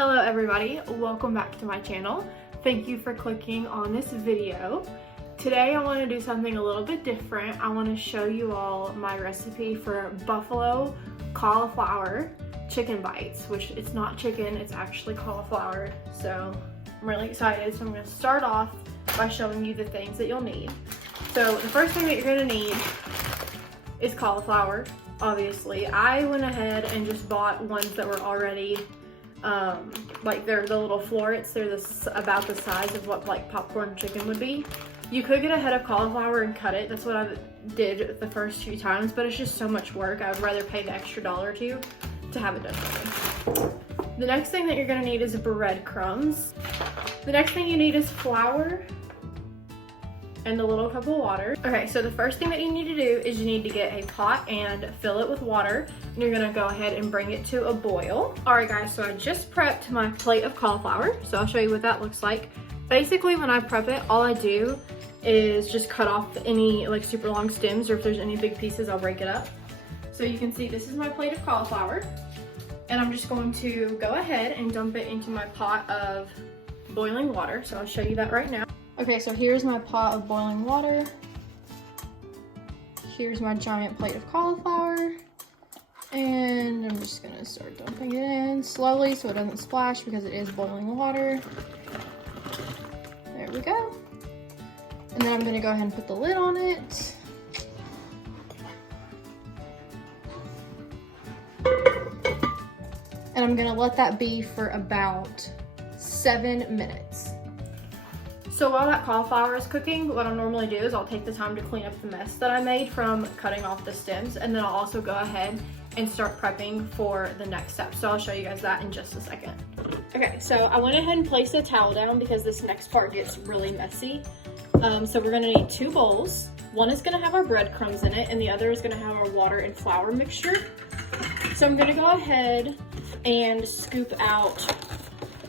Hello everybody, welcome back to my channel. Thank you for clicking on this video. Today I want to do something a little bit different. I want to show you all my recipe for buffalo cauliflower chicken bites, which it's not chicken, it's actually cauliflower. So I'm really excited. So I'm going to start off by showing you the things that you'll need. So the first thing that you're going to need is cauliflower. Obviously, I went ahead and just bought ones that were already like they're the little florets. They're about the size of what like popcorn chicken would be. You could get a head of cauliflower and cut it. That's what I did the first few times, but it's just so much work. I would rather pay the extra $1 or $2 to have it done for me. The next thing that you're gonna need is breadcrumbs. The next thing you need is flour and a little cup of water. Okay, so the first thing that you need to do is you need to get a pot and fill it with water. And you're gonna go ahead and bring it to a boil. All right guys, so I just prepped my plate of cauliflower. So I'll show you what that looks like. Basically, when I prep it, all I do is just cut off any like super long stems, or if there's any big pieces, I'll break it up. So you can see this is my plate of cauliflower. And I'm just going to go ahead and dump it into my pot of boiling water. So I'll show you that right now. Okay, so here's my pot of boiling water. Here's my giant plate of cauliflower. And I'm just gonna start dumping it in slowly so it doesn't splash because it is boiling water. There we go. And then I'm gonna go ahead and put the lid on it. And I'm gonna let that be for about 7 minutes. So while that cauliflower is cooking, what I'll normally do is I'll take the time to clean up the mess that I made from cutting off the stems, and then I'll also go ahead and start prepping for the next step. So I'll show you guys that in just a second. Okay, so I went ahead and placed a towel down because this next part gets really messy. So we're gonna need 2 bowls. One is gonna have our breadcrumbs in it, and the other is gonna have our water and flour mixture. So I'm gonna go ahead and scoop out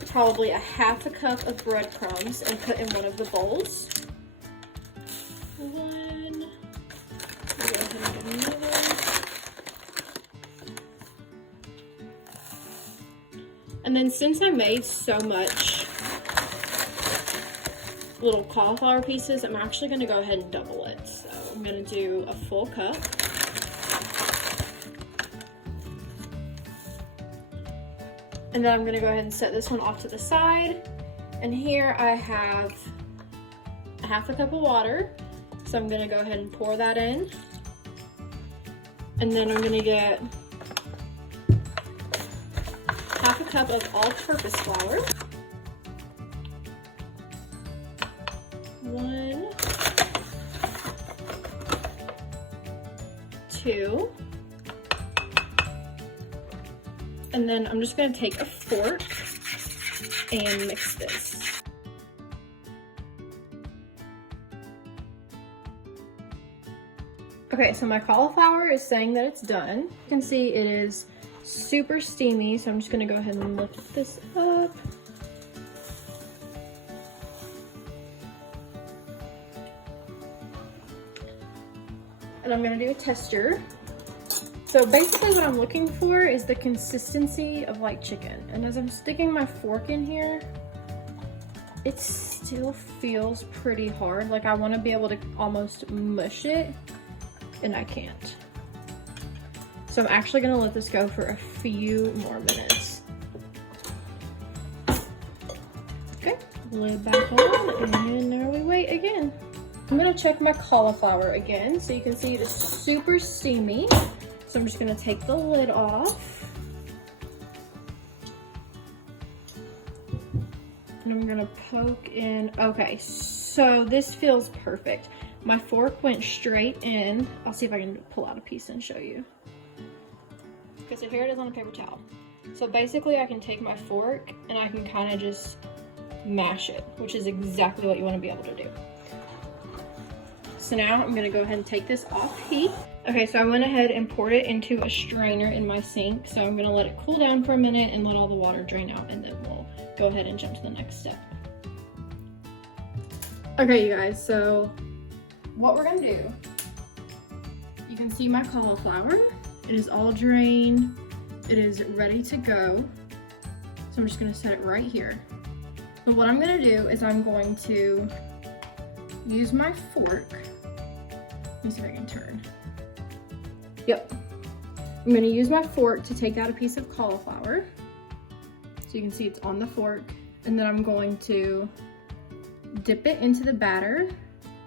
probably a ½ cup of breadcrumbs and put in one of the bowls. One. Go ahead and get another. And then since I made so much little cauliflower pieces, I'm actually going to go ahead and double it. So I'm going to do a full cup. And then I'm gonna go ahead and set this one off to the side. And here I have a ½ cup of water. So I'm gonna go ahead and pour that in. And then I'm gonna get ½ cup of all-purpose flour. 1, 2. And then I'm just gonna take a fork and mix this. Okay, so my cauliflower is saying that it's done. You can see it is super steamy, so I'm just gonna go ahead and lift this up. And I'm gonna do a tester. So basically what I'm looking for is the consistency of like chicken. And as I'm sticking my fork in here, it still feels pretty hard. Like I want to be able to almost mush it, and I can't. So I'm actually going to let this go for a few more minutes. Okay, lid back on, and there we wait again. I'm going to check my cauliflower again. So you can see it is super steamy. So I'm just gonna take the lid off. And I'm gonna poke in. Okay, so this feels perfect. My fork went straight in. I'll see if I can pull out a piece and show you. Okay, so here it is on a paper towel. So basically I can take my fork and I can kind of just mash it, which is exactly what you wanna be able to do. So now I'm gonna go ahead and take this off heat. Okay, so I went ahead and poured it into a strainer in my sink. So I'm gonna let it cool down for a minute and let all the water drain out, and then we'll go ahead and jump to the next step. Okay, you guys, so what we're gonna do, you can see my cauliflower. It is all drained. It is ready to go. So I'm just gonna set it right here. But what I'm gonna do is I'm going to use my fork. Let me see if I can turn. Yep. I'm gonna use my fork to take out a piece of cauliflower. So you can see it's on the fork. And then I'm going to dip it into the batter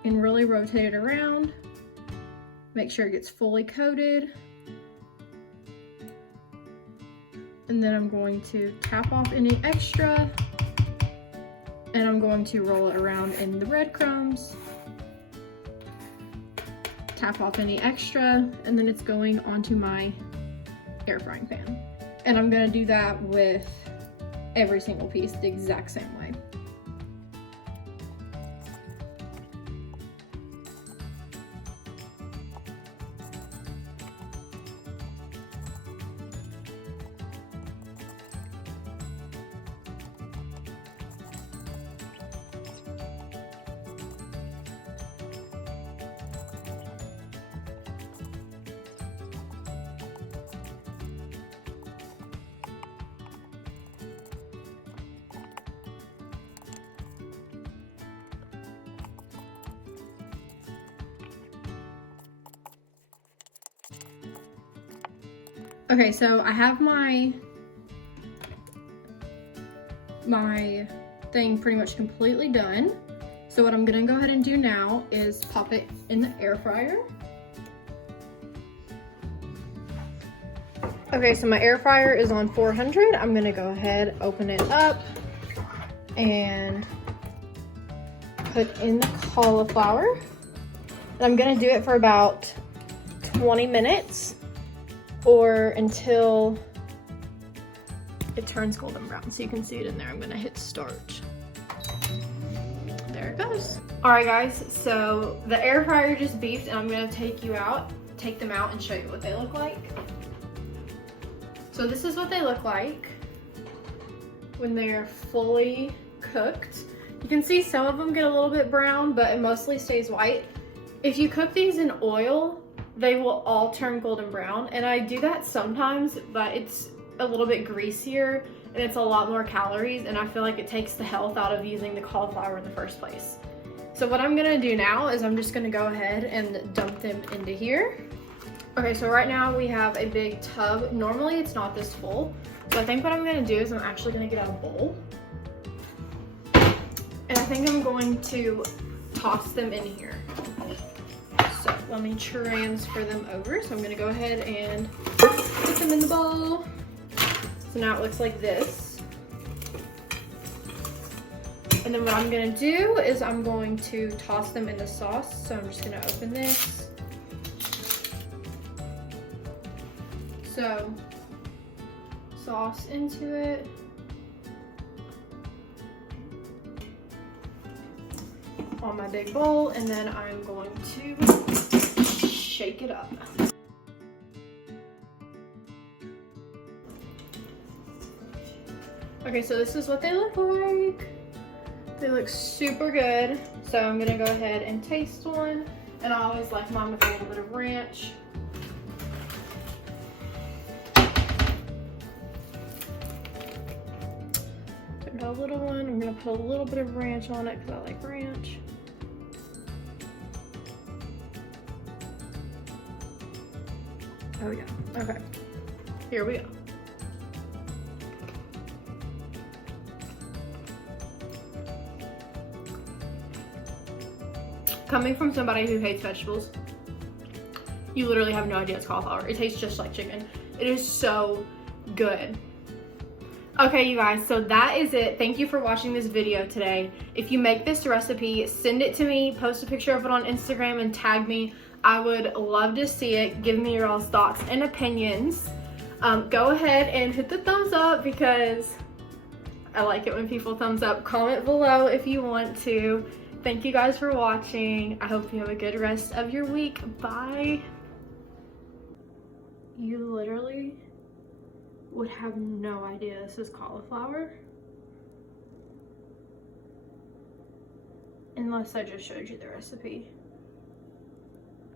and really rotate it around. Make sure it gets fully coated. And then I'm going to tap off any extra. And I'm going to roll it around in the breadcrumbs. Tap off any extra, and then it's going onto my air frying pan. And I'm gonna do that with every single piece the exact same way. Okay, so I have my thing pretty much completely done. So what I'm gonna go ahead and do now is pop it in the air fryer. Okay, so my air fryer is on 400. I'm gonna go ahead, open it up, and put in the cauliflower. And I'm gonna do it for about 20 minutes. Or until it turns golden brown. So you can see it in there. I'm gonna hit start. There it goes. All right guys, so the air fryer just beeped and I'm gonna take them out and show you what they look like. So this is what they look like when they're fully cooked. You can see some of them get a little bit brown, but it mostly stays white. If you cook these in oil, they will all turn golden brown, and I do that sometimes, but it's a little bit greasier and it's a lot more calories, and I feel like it takes the health out of using the cauliflower in the first place. So what I'm gonna do now is I'm just gonna go ahead and dump them into here. Okay, so right now we have a big tub. Normally it's not this full, so I think what I'm gonna do is I'm actually gonna get out a bowl, and I think I'm going to toss them in here. So let me transfer them over. So I'm gonna go ahead and put them in the bowl. So now it looks like this. And then what I'm gonna do is I'm going to toss them in the sauce. So I'm just gonna open this. So sauce into it. On my big bowl, and then I'm going to shake it up. Okay, so this is what they look like. They look super good. So I'm gonna go ahead and taste one, and I always like mine with a little bit of ranch. Took a little one. I'm gonna put a little bit of ranch on it because I like ranch. Oh yeah, okay, here we go. Coming from somebody who hates vegetables, you literally have no idea it's cauliflower. It tastes just like chicken. It is so good. Okay, you guys, so that is it. Thank you for watching this video today. If you make this recipe, send it to me, post a picture of it on Instagram and tag me. I would love to see it. Give me your all's thoughts and opinions. Go ahead and hit the thumbs up because I like it when people thumbs up. Comment below if you want to. Thank you guys for watching. I hope you have a good rest of your week. Bye. You literally would have no idea this is cauliflower unless I just showed you the recipe.